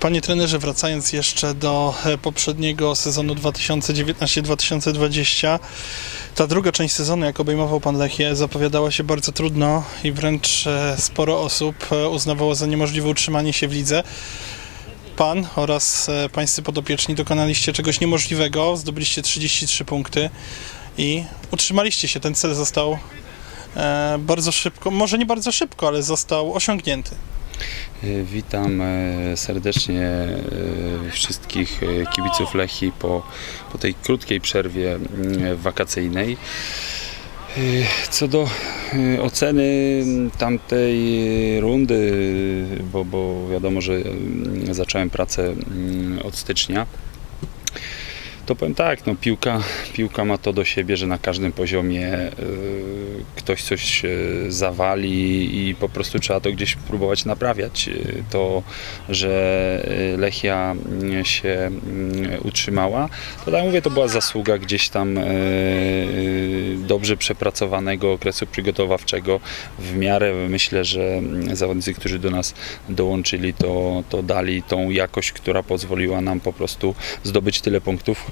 Panie trenerze, wracając jeszcze do e, poprzedniego sezonu 2019-2020, ta druga część sezonu, jak obejmował Pan Lechię, zapowiadała się bardzo trudno i wręcz e, sporo osób e, uznawało za niemożliwe utrzymanie się w lidze. Pan oraz Pańscy podopieczni dokonaliście czegoś niemożliwego, zdobyliście 33 punkty i utrzymaliście się. Ten cel został bardzo szybko, może nie bardzo szybko, ale został osiągnięty. E, Witam e, serdecznie e, wszystkich kibiców Lechi po, po tej krótkiej przerwie wakacyjnej. Co do oceny tamtej rundy, bo, bo wiadomo, że mm, zacząłem pracę mm, od stycznia, to powiem tak, no piłka, piłka ma to do siebie, że na każdym poziomie ktoś coś y, zawali i po prostu trzeba to gdzieś próbować naprawiać. Y, To, że y, Lechia y, się y, utrzymała, to tak mówię, to była zasługa gdzieś tam dobrze przepracowanego okresu przygotowawczego. W miarę myślę, że zawodnicy, którzy do nas dołączyli, to, to dali tą jakość, która pozwoliła nam po prostu zdobyć tyle punktów,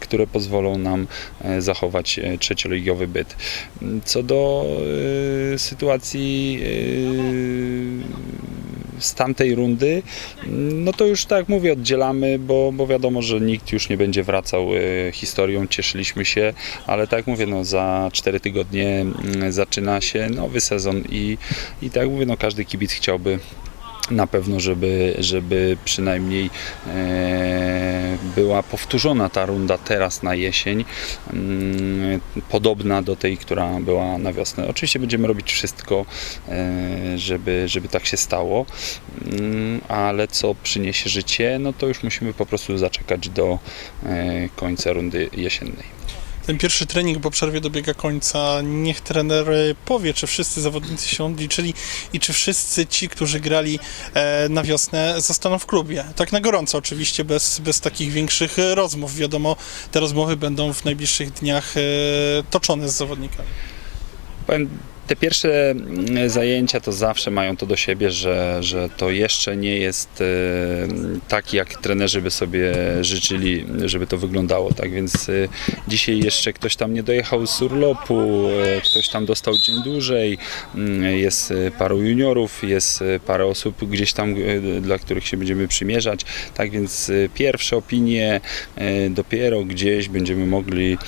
które pozwolą nam e, zachować e, trzecioligowy byt. Co do y, sytuacji y, z tamtej rundy, no to już tak mówię, oddzielamy, bo, bo wiadomo, że nikt już nie będzie wracał y, historią, cieszyliśmy się, ale tak mówię, no za 4 tygodnie mm, zaczyna się nowy sezon i, i tak mówię, no każdy kibic chciałby na pewno, żeby, żeby przynajmniej e, była powtórzona ta runda teraz na jesień, mm, podobna do tej, która była na wiosnę. Oczywiście będziemy robić wszystko, e, żeby, żeby tak się stało, mm, ale co przyniesie życie, no to już musimy po prostu zaczekać do e, końca rundy jesiennej. Ten pierwszy trening po przerwie dobiega końca. Niech trener powie, czy wszyscy zawodnicy się odliczyli i czy wszyscy ci, którzy grali e, na wiosnę, zostaną w klubie. Tak na gorąco oczywiście, bez, bez takich większych rozmów. Wiadomo, te rozmowy będą w najbliższych dniach e, toczone z zawodnikami. Powiem, te pierwsze mm, zajęcia to zawsze mają to do siebie, że, że to jeszcze nie jest e, tak, jak trenerzy by sobie życzyli, żeby to wyglądało. Tak więc e, dzisiaj jeszcze ktoś tam nie dojechał z urlopu, e, ktoś tam dostał dzień dłużej, mm, jest paru juniorów, jest parę osób gdzieś tam, dla których się będziemy przymierzać. Tak więc pierwsze opinie dopiero gdzieś będziemy mogli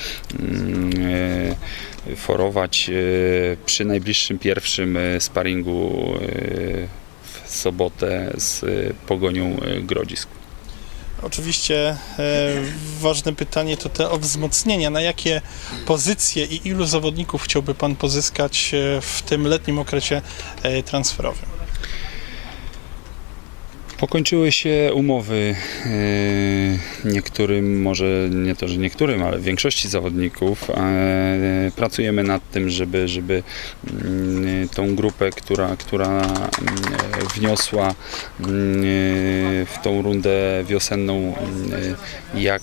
mm, forować przy najbliższym pierwszym e, sparingu e, w sobotę z e, Pogonią Grodzisk. Oczywiście ważne pytanie to te o wzmocnienia. Na jakie pozycje i ilu zawodników chciałby Pan pozyskać w tym letnim okresie transferowym? Pokończyły się umowy e, niektórym, może nie to, że niektórym, ale większości zawodników. E, Pracujemy nad tym, żeby, żeby mm, tą grupę, która, która mm, wniosła mm, w tą rundę wiosenną jak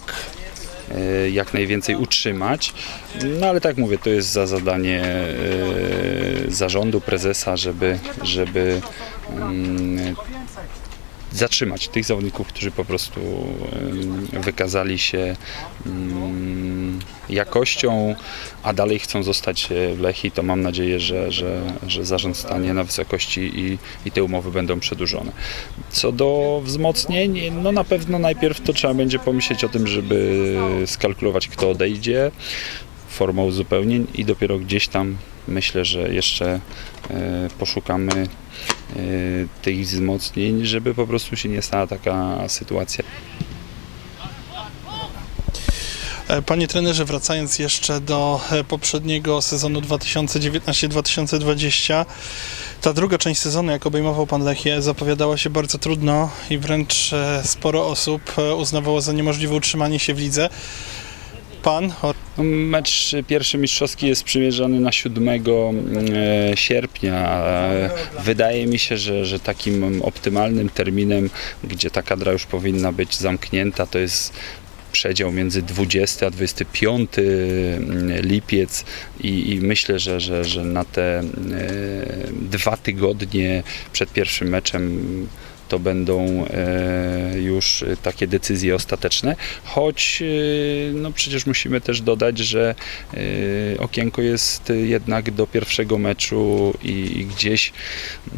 e, jak najwięcej utrzymać. No ale tak mówię, to jest za zadanie zarządu, prezesa, żeby, żeby zatrzymać tych zawodników, którzy po prostu wykazali się mm, jakością, a dalej chcą zostać e, w Lechi, to mam nadzieję, że, że, że zarząd stanie na wysokości i, i te umowy będą przedłużone. Co do wzmocnień, no na pewno najpierw to trzeba będzie pomyśleć o tym, żeby skalkulować, kto odejdzie, formą uzupełnień i dopiero gdzieś tam myślę, że jeszcze e, poszukamy e, tych wzmocnień, żeby po prostu się nie stała taka sytuacja. E, Panie trenerze, wracając jeszcze do poprzedniego sezonu 2019-2020, ta druga część sezonu, jak obejmował Pan Lechię, zapowiadała się bardzo trudno i wręcz sporo osób uznawało za niemożliwe utrzymanie się w lidze. Pan Mecz pierwszy mistrzowski jest przymierzony na 7 e, sierpnia. Wydaje mi się, że, że takim optymalnym terminem, gdzie ta kadra już powinna być zamknięta, to jest przedział między 20 a 25 lipiec i, i myślę, że, że, że na te e, dwa tygodnie przed pierwszym meczem to będą e, już takie decyzje ostateczne, choć e, no przecież musimy też dodać, że e, okienko jest jednak do pierwszego meczu i, gdzieś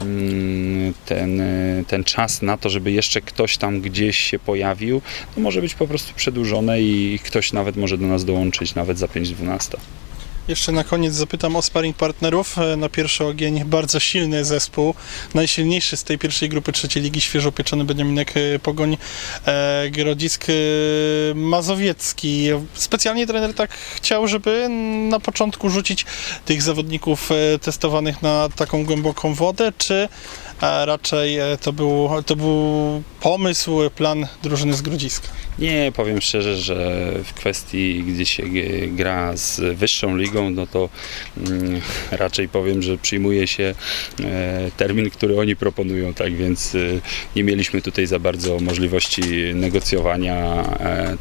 mm, ten, ten czas na to, żeby jeszcze ktoś tam gdzieś się pojawił, no może być po prostu przedłużone i ktoś nawet może do nas dołączyć nawet za 5-12. Jeszcze na koniec zapytam o sparring partnerów. E, Na pierwszy ogień bardzo silny zespół, najsilniejszy z tej pierwszej grupy trzeciej ligi, świeżo pieczony Beniaminek e, Pogoń e, Grodzisk Mazowiecki. Specjalnie trener tak chciał, żeby na początku rzucić tych zawodników testowanych na taką głęboką wodę, czy e, raczej e, to był, to był pomysł, plan drużyny z Grodziska? Nie, powiem szczerze, że w kwestii, gdzie się gra z wyższą ligą, no to mm, raczej powiem, że przyjmuje się e, termin, który oni proponują, tak więc e, nie mieliśmy tutaj za bardzo możliwości negocjowania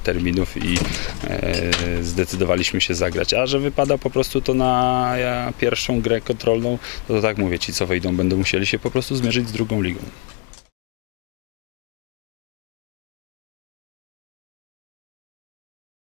terminów i zdecydowaliśmy się zagrać. A że wypada po prostu to na pierwszą grę kontrolną, to, to tak mówię, ci co wejdą będą musieli się po prostu zmierzyć z drugą ligą.